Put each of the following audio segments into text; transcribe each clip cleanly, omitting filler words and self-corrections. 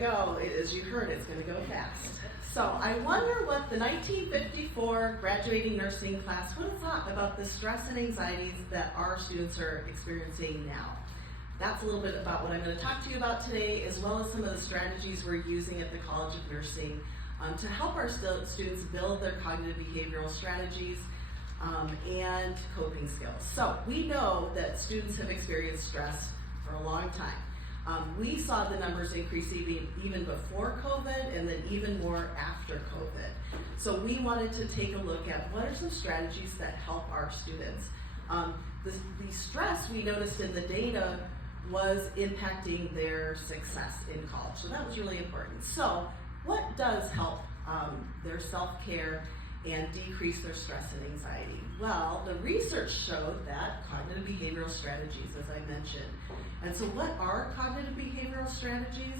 go. As you heard, it's going to go fast. So I wonder what the 1954 graduating nursing class would have thought about the stress and anxieties that our students are experiencing now. That's a little bit about what I'm going to talk to you about today, as well as some of the strategies we're using at the College of Nursing to help our students build their cognitive behavioral strategies and coping skills. So we know that students have experienced stress for a long time. We saw the numbers increase even before COVID and then even more after COVID. So we wanted to take a look at what are some strategies that help our students. The stress we noticed in the data was impacting their success in college. So that was really important. So what does help their self-care and decrease their stress and anxiety? Well, the research showed that cognitive behavioral strategies, as I mentioned. And so what are cognitive behavioral strategies?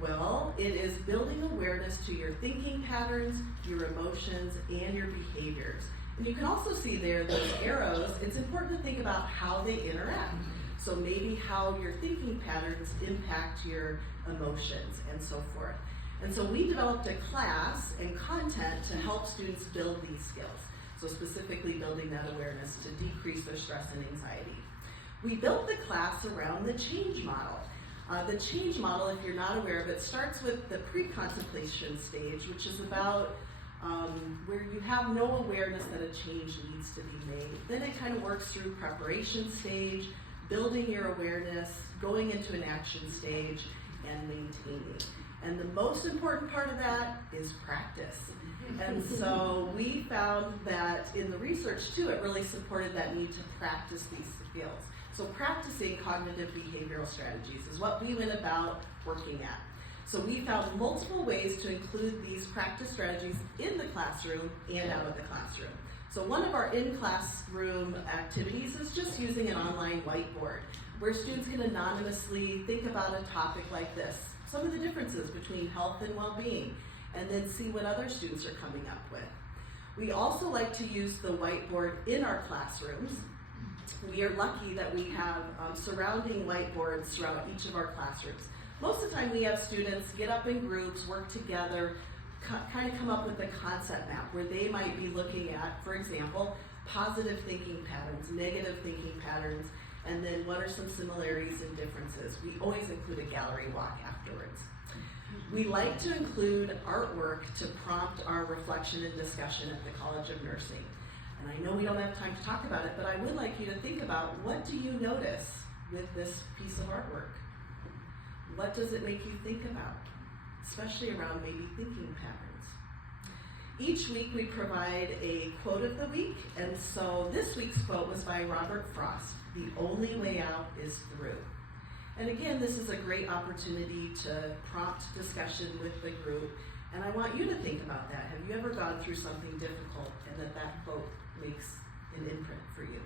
Well, it is building awareness to your thinking patterns, your emotions, and your behaviors. And you can also see there those arrows. It's important to think about how they interact. So maybe how your thinking patterns impact your emotions and so forth. And so we developed a class and content to help students build these skills. So specifically building that awareness to decrease their stress and anxiety. We built the class around the change model. The change model, if you're not aware of it, starts with the pre-contemplation stage, which is about where you have no awareness that a change needs to be made. Then it kind of works through preparation stage, building your awareness, going into an action stage, and maintaining. And the most important part of that is practice. And so we found that in the research too, it really supported that need to practice these skills. So practicing cognitive behavioral strategies is what we went about working at. So we found multiple ways to include these practice strategies in the classroom and out of the classroom. So one of our in-classroom activities is just using an online whiteboard where students can anonymously think about a topic like this, some of the differences between health and well-being, and then see what other students are coming up with. We also like to use the whiteboard in our classrooms. We are lucky that we have surrounding whiteboards throughout each of our classrooms. Most of the time we have students get up in groups, work together, kind of come up with a concept map where they might be looking at, for example, positive thinking patterns, negative thinking patterns, and then what are some similarities and differences. We always include a gallery walk afterwards. We like to include artwork to prompt our reflection and discussion at the College of Nursing. And I know we don't have time to talk about it, but I would like you to think about, what do you notice with this piece of artwork? What does it make you think about, especially around maybe thinking patterns? Each week we provide a quote of the week, and so this week's quote was by Robert Frost: "The only way out is through." And again, this is a great opportunity to prompt discussion with the group, and I want you to think about that. Have you ever gone through something difficult and that quote makes an imprint for you?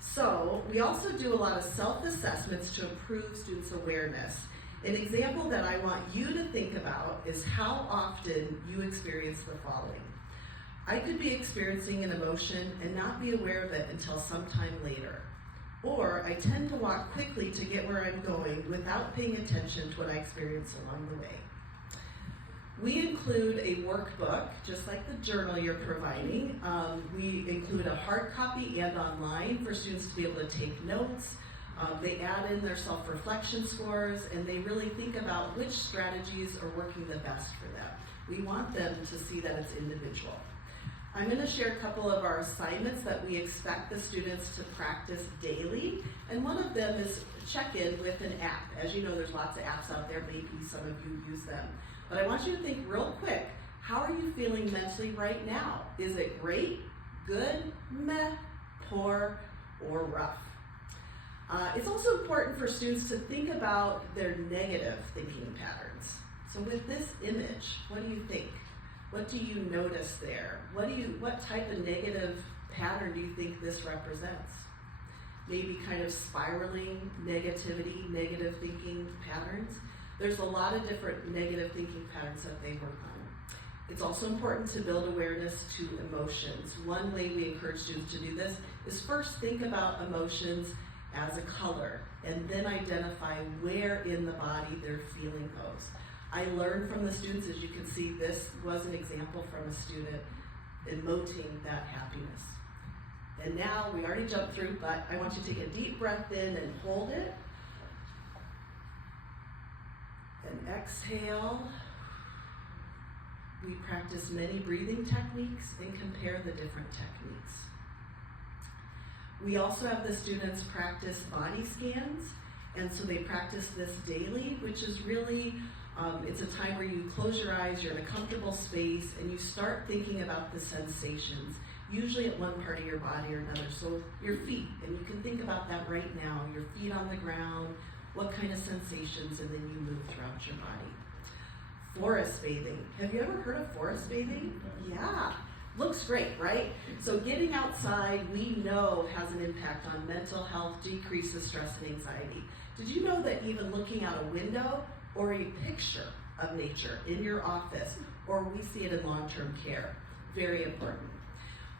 So we also do a lot of self-assessments to improve students' awareness. An example that I want you to think about is how often you experience the following. I could be experiencing an emotion and not be aware of it until sometime later. Or I tend to walk quickly to get where I'm going without paying attention to what I experience along the way. We include a workbook, just like the journal you're providing. We include a hard copy and online for students to be able to take notes. They add in their self-reflection scores, and they really think about which strategies are working the best for them. We want them to see that it's individual. I'm going to share a couple of our assignments that we expect the students to practice daily, and one of them is check in with an app. As you know, there's lots of apps out there, maybe some of you use them. But I want you to think real quick, how are you feeling mentally right now? Is it great, good, meh, poor, or rough? It's also important for students to think about their negative thinking patterns. So with this image, what do you think? What do you notice there? What type of negative pattern do you think this represents? Maybe kind of spiraling negativity, negative thinking patterns. There's a lot of different negative thinking patterns that they work on. It's also important to build awareness to emotions. One way we encourage students to do this is first think about emotions as a color, and then identify where in the body their feeling goes. I learned from the students. As you can see, this was an example from a student emoting that happiness. And now, we already jumped through, but I want you to take a deep breath in and hold it. And exhale. We practice many breathing techniques and compare the different techniques. We also have the students practice body scans, and so they practice this daily, which is really, it's a time where you close your eyes, you're in a comfortable space, and you start thinking about the sensations, usually at one part of your body or another. So your feet, and you can think about that right now, your feet on the ground, what kind of sensations, and then you move throughout your body. Forest bathing. Have you ever heard of forest bathing? Yeah. Looks great, right? So getting outside, we know, has an impact on mental health, decreases stress and anxiety. Did you know that even looking out a window or a picture of nature in your office, or we see it in long-term care, very important.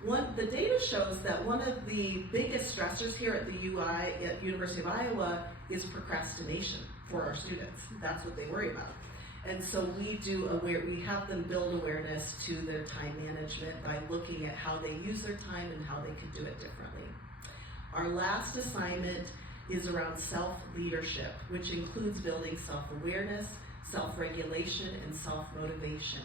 The data shows that one of the biggest stressors here at the UI, at University of Iowa, is procrastination for our students. That's what they worry about. And so we have them build awareness to their time management by looking at how they use their time and how they could do it differently. Our last assignment is around self-leadership, which includes building self-awareness, self-regulation, and self-motivation.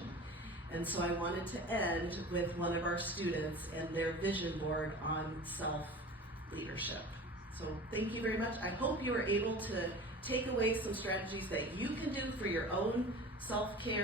And so I wanted to end with one of our students and their vision board on self-leadership. So thank you very much. I hope you were able to take away some strategies that you can do for your own self-care.